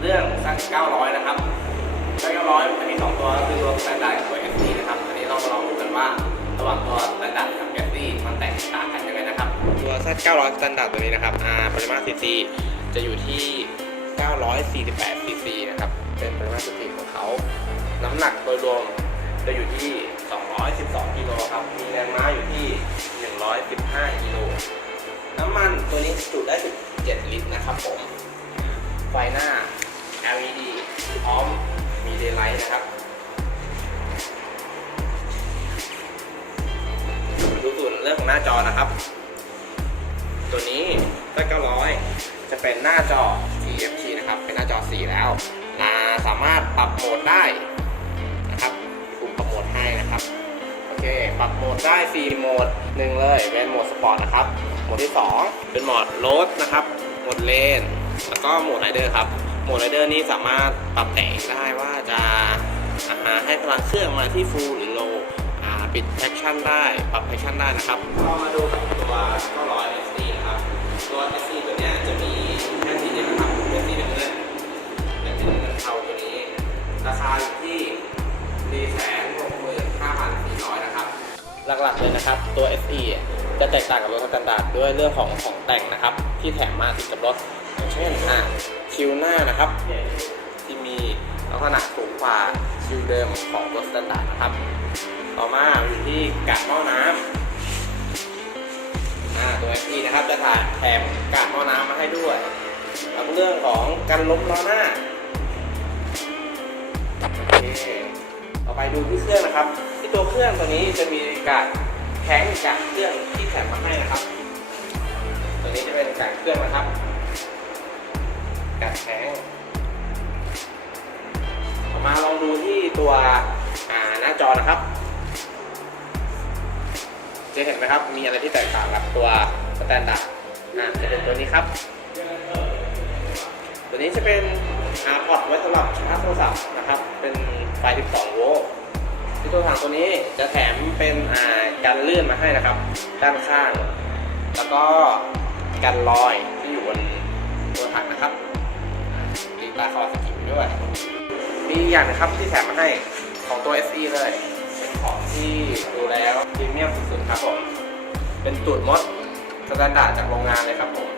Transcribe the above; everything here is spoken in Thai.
เรื่องซัก900 นะครับ900มันมีสองตัวคือตัวสแตนดาร์ดกับตัว SD นะครับอันนี้เรามาลองดูกันว่าระหว่างตัวสแตนดาร์ดกับ SD มันแตกต่างกันยังไงนะครับตัว Z 900สแตนดาร์ดตัวนี้นะครับอ่าปริมาตร cc จะอยู่ที่ 948 cc นะครับเป็นปริมาตร cc ของเขาน้ำหนักโดยรวมจะอยู่ที่ 212กิโลครับ มีแรงม้าอยู่ที่ 115กิโล น้ำมันตัวนี้จุได้ 17 ลิตรนะครับผม ไฟหน้า เป็นหน้าจอ TFT นะครับ เป็นหน้าจอสีแล้วนะสามารถปรับโหมดได้นะครับปุ่มปรับโหมดให้นะครับ โอเค ปรับโหมดได้ 4 โหมดหนึ่งเลย เป็นโหมดสปอร์ตนะครับ โหมดที่ 2 เป็นโหมดโรดนะครับ โหมดเลน แล้วก็โหมดไรเดอร์ครับ โหมดไรเดอร์นี้สามารถปรับแต่งได้ว่าจะให้พลังเครื่องมาที่ full หรือ low อ่าปิดแอคชั่นได้ ปรับแอคชั่นได้นะครับก็มาดูกับตัว900 SD นะครับ ตัว SD ตัวเนี้ยจะมี หลักๆเลยนะครับ ตัว SE จะแตกต่างกับรถสแตนดาร์ดด้วยเรื่องของของแต่งนะครับ ที่แถมมาติดกับรถเช่นอะคิวหน้านะครับ ที่มีลักษณะสูงกว่าคิวเดิมของรถสแตนดาร์ดนะครับ ต่อมาอยู่ที่กาดหม้อน้ำอ่าตัว SE นะครับจะถ่ายแถมกาดหม้อน้ำมาให้ด้วยแล้วเรื่องของการล้มล้อหน้าโอเค ไปดูที่เครื่องนะครับ ที่ตัวเครื่องตัวนี้จะมีการแข็งจากเครื่องที่แถมมาให้นะครับ ตัวนี้จะเป็นการเครื่องนะครับการแข็งต่อมาลองดูที่ตัวหน้าจอนะครับ จะเห็นไหมครับ มีอะไรที่แตกต่างกับตัวสแตนดาร์ดอ่าจะเป็นตัวนี้ครับ ตัวนี้จะเป็นอาพอร์ตไว้สำหรับชาร์จโทรศัพท์นะครับ เป็นไฟ 12 ตัวถังตัวนี้จะแถมเป็นอ่ากันลื่นมาให้นะครับ ด้านข้าง แล้วก็กันรอยที่อยู่บนตัวถังนะครับตีตาคอสกิปด้วย มีอย่างนึงครับที่แถมมาให้ของตัว SE เลยเป็นของที่ดูแล้วพรีเมียมสุดๆครับผม เป็นตูดมดสแตนดาร์ดจากโรงงานเลยครับผม